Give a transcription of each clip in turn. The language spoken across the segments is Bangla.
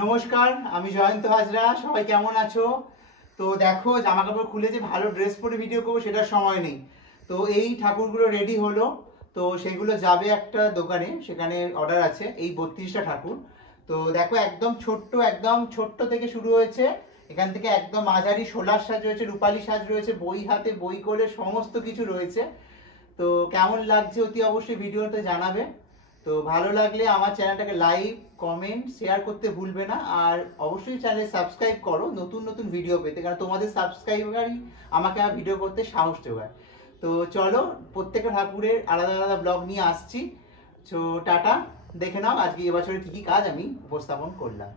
নমস্কার, আমি জয়ন্ত হাজরা। সবাই কেমন আছো? তো দেখো, জামা কাপড় খুলে যে ভালো ড্রেস পরে ভিডিও করবো সেটার সময় নেই। তো এই ঠাকুরগুলো রেডি হলো, তো সেগুলো যাবে একটা দোকানে, সেখানে অর্ডার আছে এই 32টা ঠাকুর। তো দেখো, একদম ছোট্ট থেকে শুরু হয়েছে, এখান থেকে একদম মাঝারি সোলার সাজ রয়েছে, রূপালী সাজ রয়েছে, বই হাতে বই করে সমস্ত কিছু রয়েছে। তো কেমন লাগছে অতি অবশ্যই ভিডিওতে জানাবে। তো ভালো লাগলে আমার চ্যানেলটাকে লাইক, কমেন্ট, শেয়ার করতে ভুলবে না। আর অবশ্যই চ্যানেল সাবস্ক্রাইব করো নতুন নতুন ভিডিও পেতে, কারণ তোমাদের সাবস্ক্রাইবারই আমাকে আর ভিডিও করতে সাহস যোগায়। তো চলো, প্রত্যেকটা ঠাকুরের আলাদা আলাদা ব্লগ নিয়ে আসছি। তো টাটা, দেখে নাও আজকে এবছরে কি কি কাজ আমি উপস্থাপন করলাম।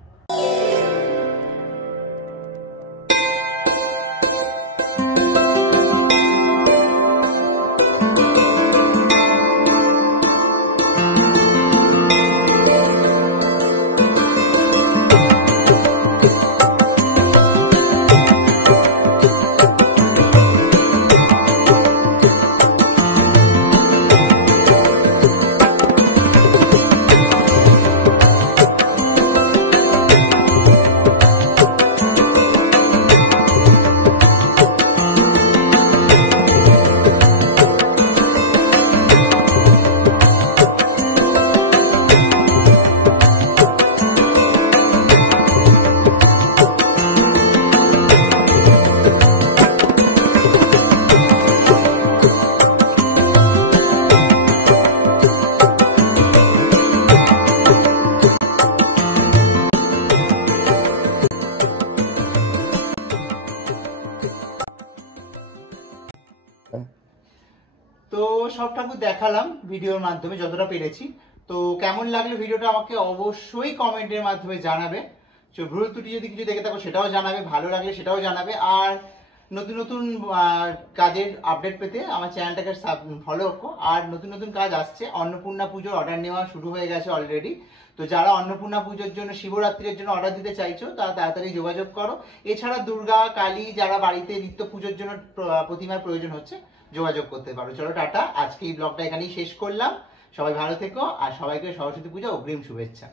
তো সব ঠাকুর দেখালাম ভিডিওর মাধ্যমে যতটা পেরেছি। তো কেমন লাগলো ভিডিওটা আমাকে অবশ্যই কমেন্টের মাধ্যমে জানাবে। তো ভুল ত্রুটি যদি কিছু দেখে থাকো সেটাও জানাবে, ভালো লাগলে সেটাও জানাবে। আর নতুন নতুন কাজের আপডেট পেতে আমার চ্যানেলটাকে ফলো রাখো। আর নতুন নতুন কাজ আসছে, অন্নপূর্ণা পুজোর অর্ডার নেওয়া শুরু হয়ে গেছে অলরেডি। তো যারা অন্নপূর্ণা পুজোর জন্য, শিবরাত্রির জন্য অর্ডার দিতে চাইছো তারা তাড়াতাড়ি যোগাযোগ করো। এছাড়া দুর্গা, কালী, যারা বাড়িতে নিত্য পুজোর জন্য প্রতিমার প্রয়োজন হচ্ছে, যোগাযোগ করতে পারো। চলো টাটা, আজকে এই ব্লগটা এখানেই শেষ করলাম। সবাই ভালো থেকো, আর সবাইকে সরস্বতী পূজা অগ্রিম শুভেচ্ছা।